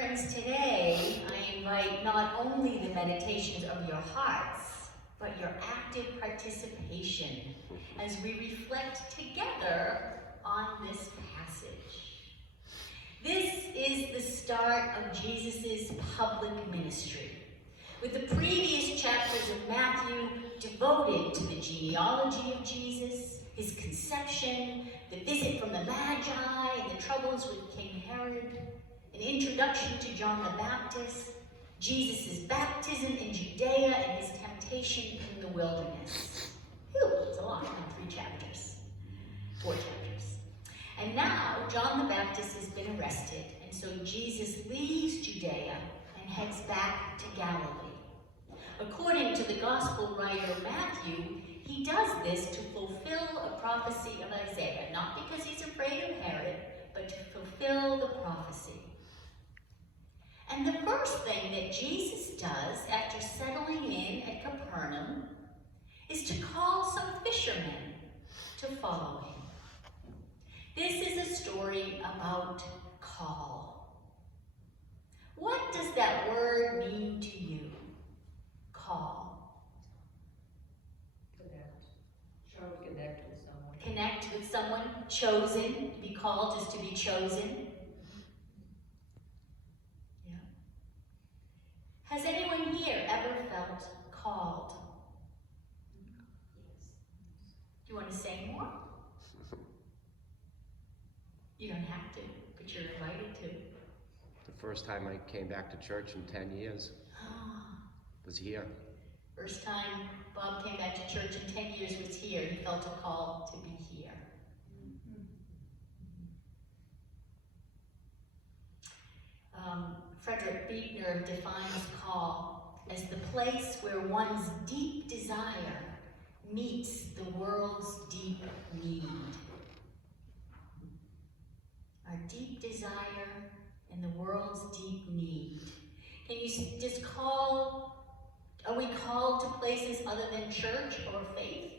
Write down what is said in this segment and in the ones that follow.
Friends, today I invite not only the meditations of your hearts, but your active participation as we reflect together on this passage. This is the start of Jesus' public ministry, with the previous chapters of Matthew devoted to the genealogy of Jesus, his conception, the visit from the Magi, and the troubles with King Herod, an introduction to John the Baptist, Jesus' baptism in Judea, and his temptation in the wilderness. Whew, it's a lot, 4 chapters. And now, John the Baptist has been arrested, and so Jesus leaves Judea and heads back to Galilee. According to the gospel writer Matthew, he does this to fulfill a prophecy of Isaiah, not because he's afraid of Herod, but to fulfill the prophecy. And the first thing that Jesus does after settling in at Capernaum is to call some fishermen to follow him. This is a story about call. What does that word mean to you? Call. Connect with someone. Connect with someone. Chosen. To be called is to be chosen. Yeah. Has anyone here ever felt called? Yes. Do you want to say more? You don't have to, but you're invited to. The first time I came back to church in 10 years was here. First time Bob came back to church in 10 years was here. He felt a call to be here. Frederick Buechner defines call as the place where one's deep desire meets the world's deep need. Our deep desire and the world's deep need. Can you just are we called to places other than church or faith?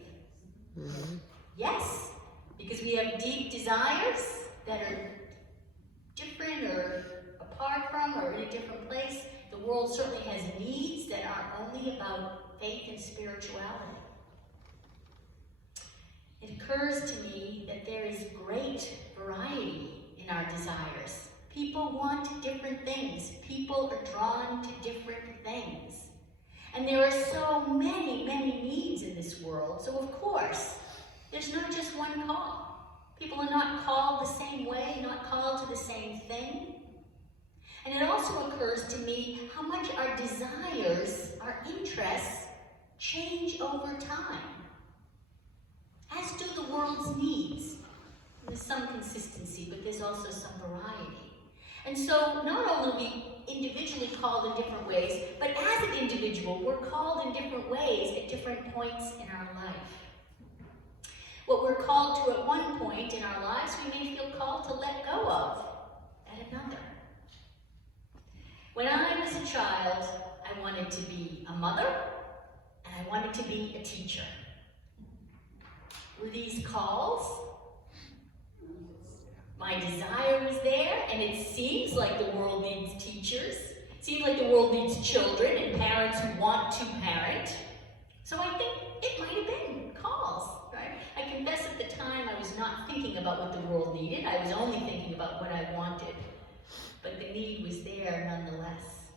Mm-hmm. Yes, because we have deep desires that are different or apart from or in a different place. The world certainly has needs that aren't only about faith and spirituality. It occurs to me that there is great variety in our desires. People want different things. People are drawn to different things. And there are so many, many needs in this world. So of course, there's not just one call. People are not called the same way, not called to the same thing. And it also occurs to me how much our desires, our interests, change over time, as do the world's needs. There's some consistency, but there's also some variety. And so not only are we individually called in different ways, but as an individual, we're called in different ways at different points in our life. What we're called to at one point in our lives, we may feel called to let go of at another. When I was a child, I wanted to be a mother, and I wanted to be a teacher. Were these calls? My desire was there, and it seems like the world needs teachers. It seems like the world needs children and parents who want to parent. So I think it might have been calls, right? I confess at the time I was not thinking about what the world needed. I was only thinking about what I wanted. But the need was there nonetheless.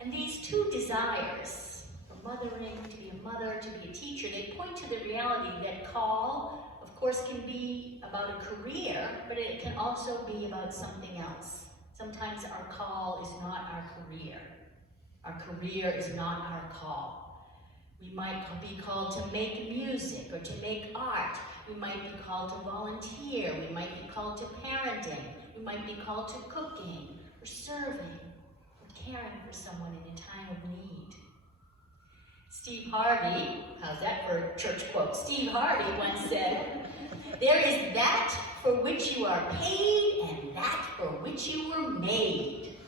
And these two desires, for mothering, to be a mother, to be a teacher, they point to the reality that call, of course, can be about a career, but it can also be about something else. Sometimes our call is not our career. Our career is not our call. We might be called to make music or to make art. We might be called to volunteer. We might be called to parenting. We might be called to cooking or serving or caring for someone in a time of need. Steve Harvey, how's that for a church quote? Steve Harvey once said, "There is that for which you are paid and that for which you were made."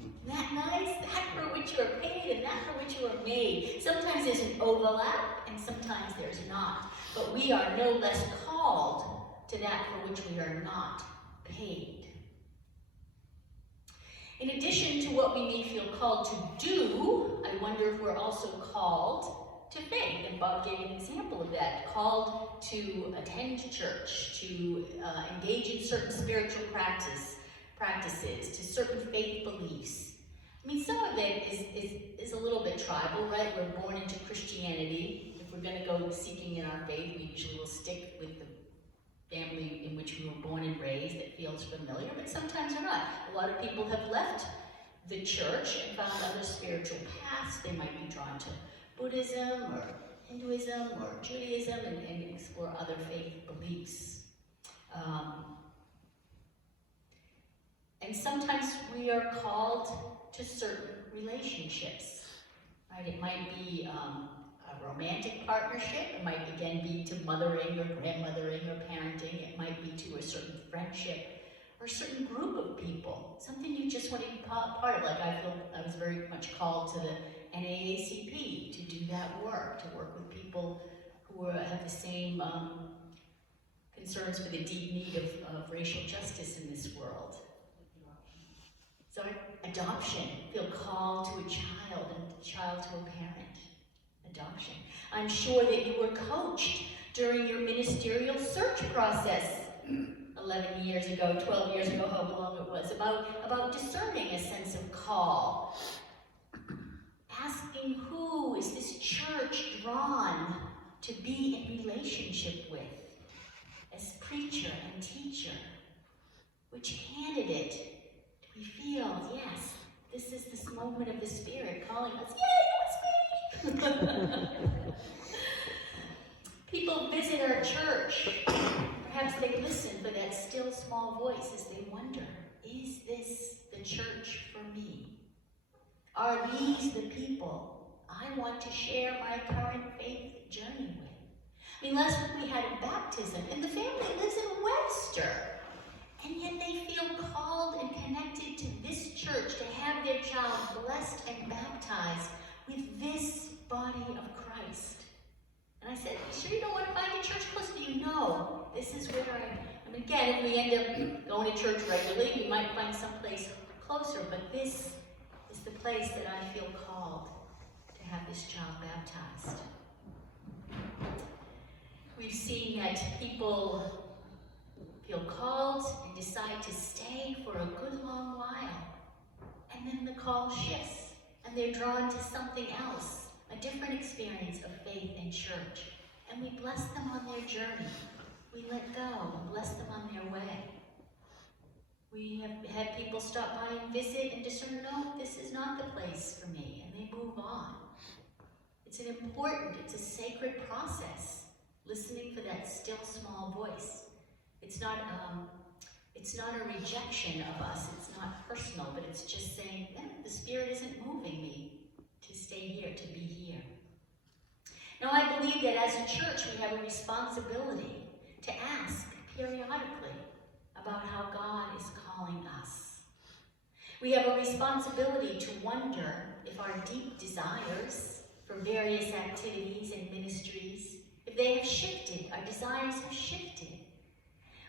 Isn't that nice? That for which you are paid and that for which you are made. Sometimes there's an overlap and sometimes there's not. But we are no less called to that for which we are not paid. In addition to what we may feel called to do, I wonder if we're also called to faith. And Bob gave an example of that. Called to attend church, to engage in certain spiritual practices, to certain faith beliefs. I mean, some of it is a little bit tribal, right? We're born into Christianity. If we're going to go seeking in our faith, we usually will stick with the family in which we were born and raised that feels familiar, but sometimes we're not. A lot of people have left the church and found other spiritual paths. They might be drawn to Buddhism or Hinduism or Judaism and explore other faith beliefs. And sometimes we are called to certain relationships, right? It might be a romantic partnership. It might again be to mothering or grandmothering or parenting. It might be to a certain friendship or a certain group of people, something you just want to be part of. Like I feel I was very much called to the NAACP to do that work, to work with people who have the same concerns for the deep need of racial justice in this world. So adoption, feel called to a child and a child to a parent. Adoption. I'm sure that you were coached during your ministerial search process 11 years ago, 12 years ago, however long it was, about discerning a sense of call. Asking who is this church drawn to be in relationship with as preacher and teacher? Which candidate do we feel, yes, this is this moment of the Spirit calling us, yay, it was me! People visit our church. Perhaps they listen for that still small voice as they wonder, is this the church for me? Are these the people I want to share my current faith journey with? I mean, last week we had a baptism, and the family lives in Webster. And yet they feel called and connected to this church to have their child blessed and baptized with this body of Christ. And I said, you sure you don't want to find a church close to you? No, this is where I mean, again, if we end up going to church regularly, we might find someplace closer, but this is the place that I feel called to have this child baptized. We've seen that people feel called and decide to stay for a good long while. And then the call shifts, and they're drawn to something else, a different experience of faith and church. And we bless them on their journey. We let go and bless them on their way. We have had people stop by and visit and discern, no, this is not the place for me, and they move on. It's an important, it's a sacred process, listening for that still small voice. It's not a rejection of us, it's not personal, but it's just saying, the Spirit isn't moving me to stay here, to be here. Now I believe that as a church we have a responsibility to ask periodically about how God is calling us. We have a responsibility to wonder if our deep desires for various activities and ministries, if they have shifted, our desires have shifted.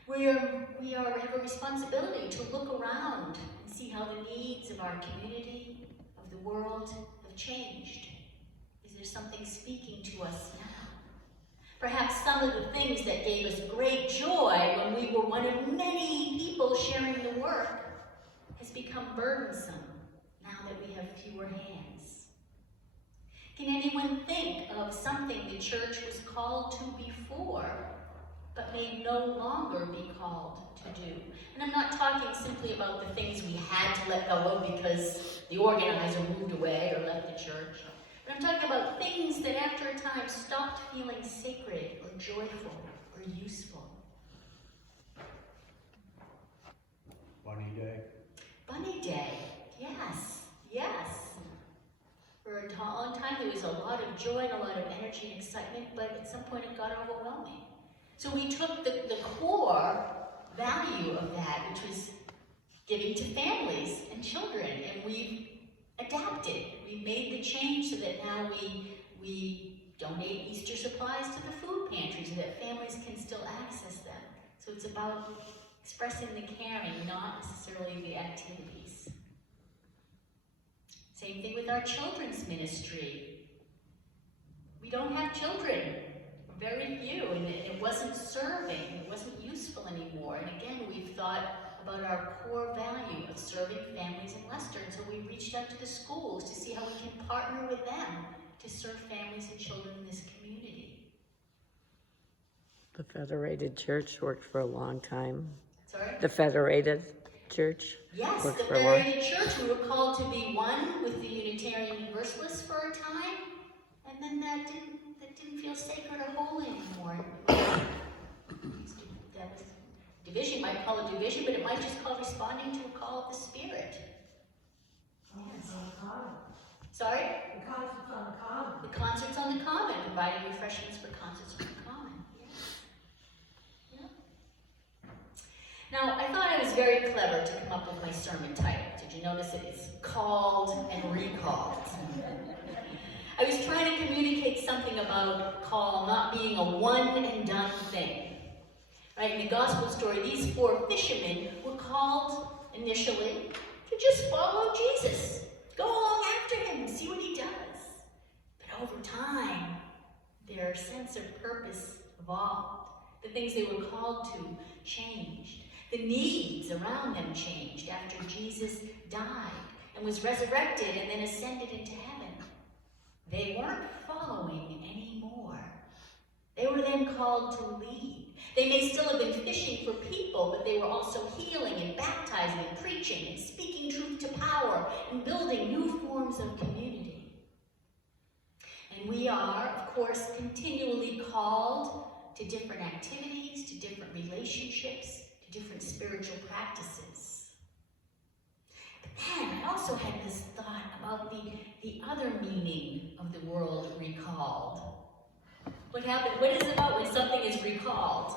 We have a responsibility to look around and see how the needs of our community, of the world, have changed. Is there something speaking to us now? Perhaps some of the things that gave us great joy when we were one of many people sharing the work has become burdensome now that we have fewer hands. Can anyone think of something the church was called to before, but may no longer be called to do? And I'm not talking simply about the things we had to let go of because the organizer moved away or left the church. But I'm talking about things that after a time stopped feeling sacred or joyful or useful. Bunny Day. Bunny Day, yes, yes. For a long time there was a lot of joy and a lot of energy and excitement, but at some point it got overwhelming. So we took the core value of that, which was giving to families and children, and we've adapted. We've made the change so that now we donate Easter supplies to the food pantry so that families can still access them. So it's about expressing the caring, not necessarily the activities. Same thing with our children's ministry. We don't have children, very few, and it wasn't serving, it wasn't useful anymore. And again, we've thought about our core value of serving families in Leicester, and so we reached out to the schools to see how we can partner with them to serve families and children in this community. The Federated Church worked for a long time. Sorry? The Federated Church Yes, worked the for a long Federated Church, we were called to be one with the Unitarian Universalists for a time, and then that didn't feel sacred or holy anymore. That was division, might call it division, but it might just call responding to a call of the Spirit. Yes. Sorry? The concerts on the common. The concerts on the common, providing refreshments for concerts on the common. Yes. Yeah. Now, I thought I was very clever to come up with my sermon title. Did you notice it? It's called and recalled. I was trying to communicate something about call not being a one and done thing. Right, in the gospel story, these 4 fishermen were called initially to just follow Jesus. Go along after him, see what he does. But over time, their sense of purpose evolved. The things they were called to changed. The needs around them changed after Jesus died and was resurrected and then ascended into heaven. They weren't following anymore. They were then called to lead. They may still have been fishing for people, but they were also healing and baptizing and preaching and speaking truth to power and building new forms of community. And we are, of course, continually called to different activities, to different relationships, to different spiritual practices. But then I also had this thought about the other meaning of the word recalled. What happens? What is it about when something is recalled?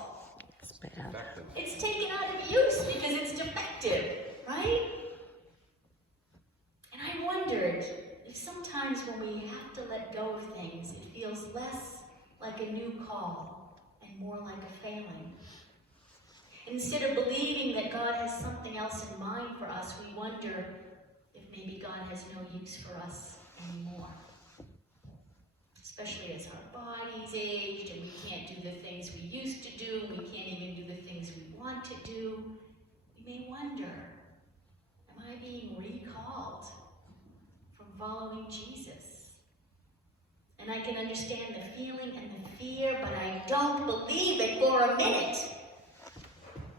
It's bad. Effective. It's taken out of use because it's defective, right? And I wondered if sometimes when we have to let go of things, it feels less like a new call and more like a failing. Instead of believing that God has something else in mind for us, we wonder if maybe God has no use for us anymore. Especially as our bodies aged and we can't do the things we used to do, we can't even do the things we want to do, we may wonder, am I being recalled from following Jesus? And I can understand the feeling and the fear, but I don't believe it for a minute.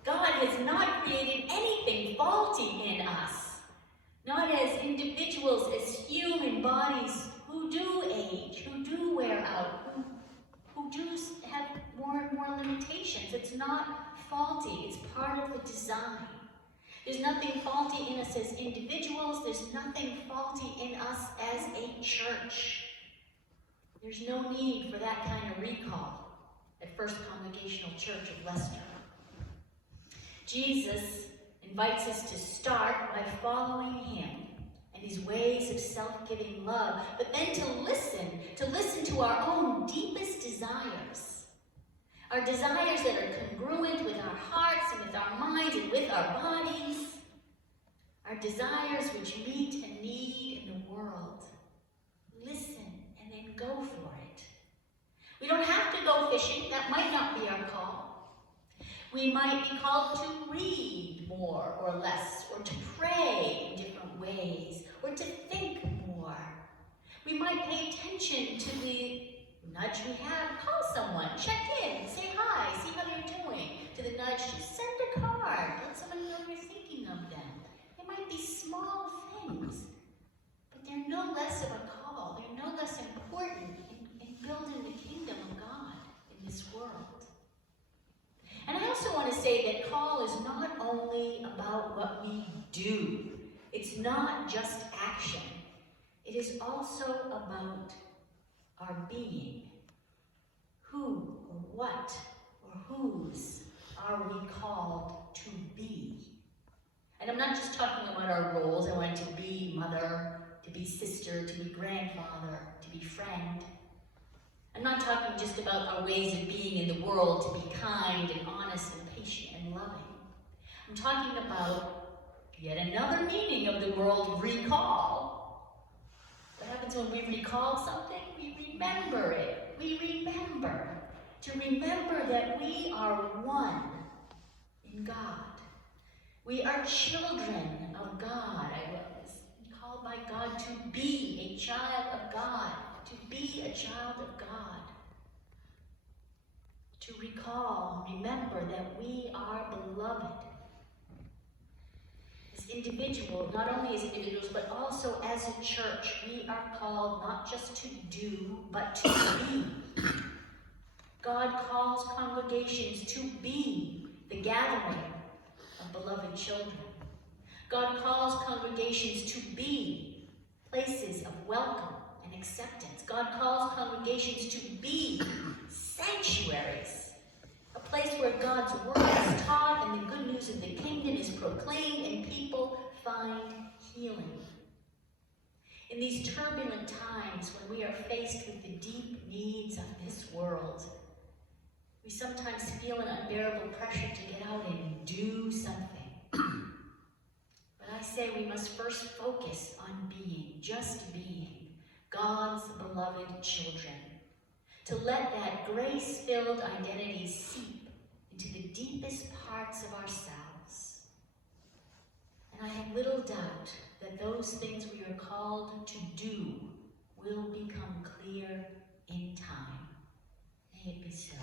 God has not created anything faulty in us, not as individuals, as human bodies who do age, who do wear out, who do have more and more limitations. It's not faulty, it's part of the design. There's nothing faulty in us as individuals, there's nothing faulty in us as a church. There's no need for that kind of recall at First Congregational Church of Leicester. Jesus invites us to start by following him and his ways of self-giving love, but then to listen to our own deepest desires. Our desires that are congruent with our hearts and with our minds and with our bodies. Our desires which meet a need in the world. Listen and then go for it. We don't have to go fishing. That might not be our call. We might be called to read more or less, or to pray in different ways, or to think more. We might pay attention to the nudge we have, call someone, check in, say hi, see how they're doing. To the nudge, just send a card, let somebody know you're thinking of them. They might be small things, but they're no less of a call. They're no less important in building the kingdom of God in this world. And I also want to say that call is not only about what we do. It's not just action. It is also about our being. Who or what or whose are we called to be? And I'm not just talking about our roles. I want to be mother, to be sister, to be grandfather, to be friend. I'm not talking just about our ways of being in the world, to be kind and honest and patient and loving. I'm talking about yet another meaning of the word recall, happens when we recall something? We remember it. We remember. To remember that we are one in God. We are children of God. I was called by God to be a child of God. To be a child of God. To recall, remember that we are beloved. As individuals, not only as individuals, but also as a church, we are called not just to do, but to be. God calls congregations to be the gathering of beloved children. God calls congregations to be places of welcome and acceptance. God calls congregations to be sanctuaries, a place where God's word is taught and the good news of the kingdom is proclaimed and people find healing. In these turbulent times when we are faced with the deep needs of this world, we sometimes feel an unbearable pressure to get out and do something. But I say we must first focus on being, just being, God's beloved children. To let that grace-filled identity seep into the deepest parts of ourselves. And I have little doubt that those things we are called to do will become clear in time. May it be so.